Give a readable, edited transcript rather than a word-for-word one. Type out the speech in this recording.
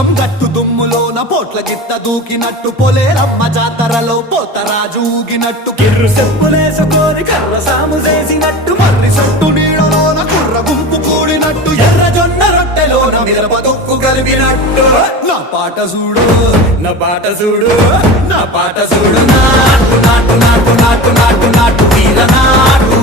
పోచం గట్టు దుమ్ములోన పోట్ల గిత్త దూకినట్టు పొలేరమ్మ జాతరలో పోతరాజు ఊగినట్టు కిర్రు చెప్పులేసుకొని కర్ర సాము చేసినట్టు మర్రి సొట్టు నీడలోన కుర్ర గుంపు కూడినట్టు ఎర్ర జొన్న రొట్టెలోన మిరప దొక్కు కలిపినట్టు నా పాట చూడు నా పాట చూడు నా పాట చూడు నాటు నాటు నాటు నాటు నాటు నాటు వీర నాటు